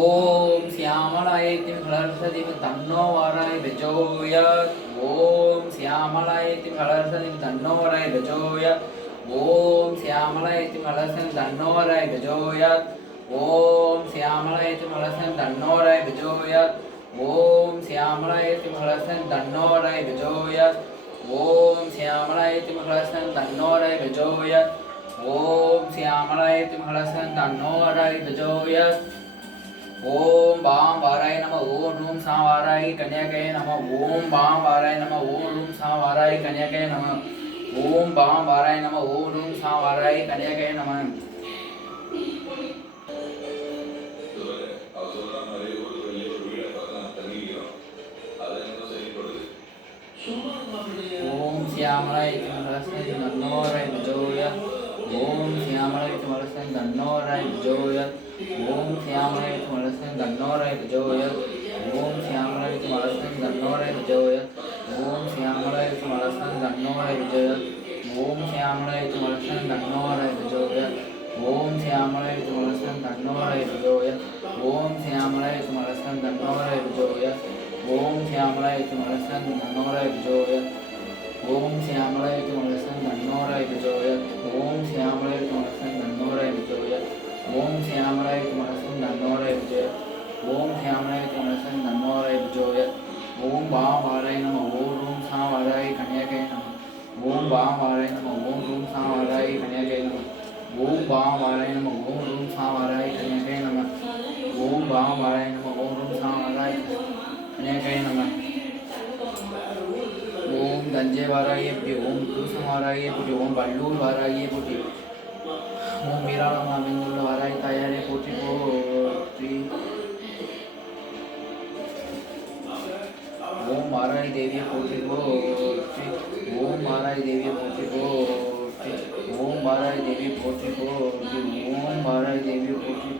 ஓம் சியாமளாயத்தி கலர்சதி தன்னோ வாராய் பிரஜோயாத். ஓம் சியாமளாயத்தி கலர்சதி தன்னோ வாராய் பிரஜோயாத். ஓம் சியாமளாயத்தி கலர்சதி தன்னோ வாராய் பிரஜோயாத். ஓம் சியாமளாயத்தி கலர்சதி தன்னோ வாராய் பிரஜோயாத். ஓம் சியாமளாயத்தி கலர்சதி தன்னோ வாராய் பிரஜோயாத். ஓம் சியாமளாயத்தி கலர்சதி தன்னோ வாராய் பிரஜோயாத். ஓம் சியாமளாயத்தி கலர்சதி தன்னோ வாராய் பிரஜோயாத். ஓம் பாம் வாராய் நம. ஓம் ரூம் சா வாராய் கன்யாகே நம. ஓம் பாம் வாராய் நம. ஓம் ரூம் சா வாராய் கன்யாகே நம. ஓம் பாம் வாராய் நம. ஓம் ரூம் சா வாராய் கன்யாகே நம. ஓம் சியாமளாய் கலர்சதி தன்னோ வாராய் பிரஜோயாத். ஓம் சியாமளாய் கலர்சதி தன்னோ வாராய் பிரஜோயாத். ஓம் சியாமளாய் கலர்சதி தன்னோ வாராய் பிரஜோயாத். ஓம் சியாமளாய் கலர்சதி தன்னோ வாராய் பிரஜோயாத். ஓம் சியாமளாய் கலர்சதி தன்னோ வாராய் பிரஜோயாத். ஓம் சியாமளாய் கலர்சதி தன்னோ வாராய் பிரஜோயாத். ஓம் சியாமளாய் கலர்சதி தன்னோ வாராய் பிரஜோயாத். ஓம் சியாமளாய் கலர்சதி தன்னோ வாராய் பிரஜோயாத். ஓம் சியாமளாய் கலர்சதி தன்னோ வாராய் பிரஜோயாத். ஓம் சியாமளாய் கலர்சதி தன்னோ வாராய் பிரஜோயாத். ஓம் சியாமளாய் கலர்சதி தன்னோ வாராய் பிரஜோயாத். ஓம் சியாமளாய் கலர்சதி தன்னோ வாராய் பிரஜோயாத். ஓம் சியாமளாய் கலர்சதி தன்னோ வாராய் பிரஜோயாத். ஓம் பாம் வாராய் நம. ஓம் ரூம் சா வாராய் கன்யாகே நம. ஓம் பாம் வாராய் நம. ஓம் ரூம் சா வாராய் கன்யாகே நம. ஓம் பாம் வாராய் நம. ஓம் ரூம் சா வாராய் கன்யாகே நம. ஓம் பாம் வாராய் நம. ஓம் ரூம் சா வாராய் கன்யாகே நம. ஓம் தஞ்சை வாராயே போற்றி. ஓம் தூசம் வாராயே போற்றி. ஓம் வள்ளூர் வாராயே போற்றி. ஓம் வீராளம் அமைந்துள்ள வாராய் தாயாரே போற்றி போற்றி. ஓம் வாராய் தேவியை போற்றி போற்றி. ஓம் வாராய் தேவியை போற்றி போற்றி. ஓம் வாராய் தேவியை போற்றி போற்றி. ஓம் வாராய் தேவியை போற்றி